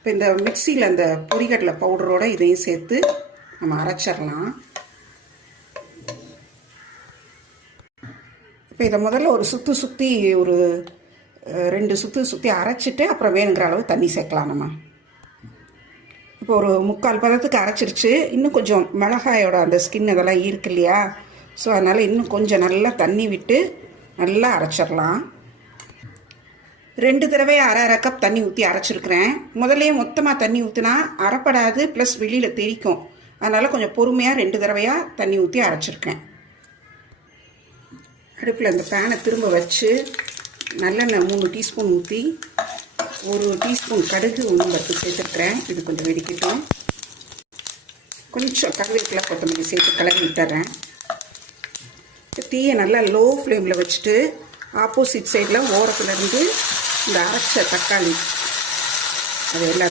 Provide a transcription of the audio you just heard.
இப்போ இந்த மிக்சியில் அந்த பொரிகடலை பவுடரோடு இதையும் சேர்த்து நம்ம அரைச்சிடலாம். இப்போ இதை முதல்ல ஒரு சுற்றி ஒரு 2 சுற்றி அரைச்சிட்டு அப்புறம் வேணுங்கிற அளவு தண்ணி சேர்க்கலாம். நம்ம இப்போ ஒரு 3/4 பதத்துக்கு அரைச்சிருச்சு. இன்னும் கொஞ்சம் மிளகாயோட அந்த ஸ்கின் இதெல்லாம் இருக்கு இல்லையா, ஸோ அதனால் இன்னும் கொஞ்சம் நல்லா தண்ணி விட்டு நல்லா அரைச்சிடலாம். 2 தடவை அரை கப் தண்ணி ஊற்றி அரைச்சிருக்கிறேன். முதல்லையே மொத்தமாக தண்ணி ஊற்றினா அரைப்படாது, ப்ளஸ் வெளியில் தெரிக்கும். அதனால் கொஞ்சம் பொறுமையாக 2 தடவையாக தண்ணி ஊற்றி அரைச்சிருக்கேன். அடுப்பில் இந்த பேனை திரும்ப வச்சு நல்லெண்ணெய் 3 டீஸ்பூன் ஊற்றி 1 டீஸ்பூன் கடுகு உளுந்தம்பருப்பு சேர்த்துருக்குறேன். இது கொஞ்சம் வெடிக்கட்டும். கொஞ்சம் கருவேப்பிலை கொத்தமல்லி சேர்த்து கிளறி விட்டுறேன். தீயை நல்லா லோ ஃப்ளேமில் வச்சுட்டு ஆப்போசிட் சைடில் ஓரத்துலேருந்து இந்த அரைச்ச தக்காளி அது எல்லாத்தையும்